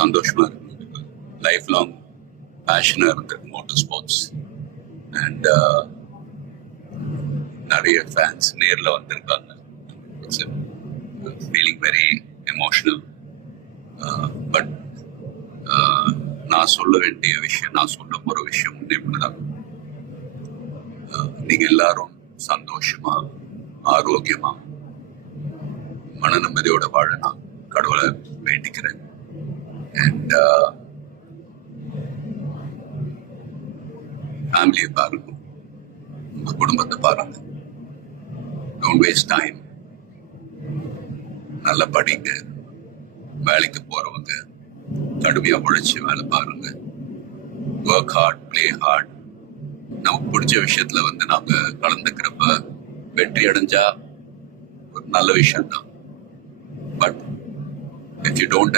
சந்தோஷமா இருக்கு. Life long பேஷனா இருந்திருக்கு மோட்டார் ஸ்போர்ட்ஸ். அண்ட் நிறைய ஃபேன்ஸ் நேரில் வந்திருக்காங்க. It's feeling very emotional. But நான் சொல்ல வேண்டிய விஷயம், நான் சொல்ல போகிற விஷயம் ஒன்றே, நீங்கள் எல்லாரும் சந்தோஷமா ஆரோக்கியமா மன நிம்மதியோட வாழ நான் கடவுளை வேண்டிக்கிறேன். அண்ட் ஃபேமிலியை பாருங்க, உங்க குடும்பத்தை பாருங்க. Don't waste time. நல்லா படிங்க. வேலைக்கு போறவங்க கடுமையா உழைச்சி வேலை பாருங்க. Work hard, play hard. நமக்கு பிடிச்ச விஷயத்துல நாம கலந்துக்கிறப்ப வெற்றி அடைஞ்சா ஒரு நல்ல விஷயம் தான். But if you don't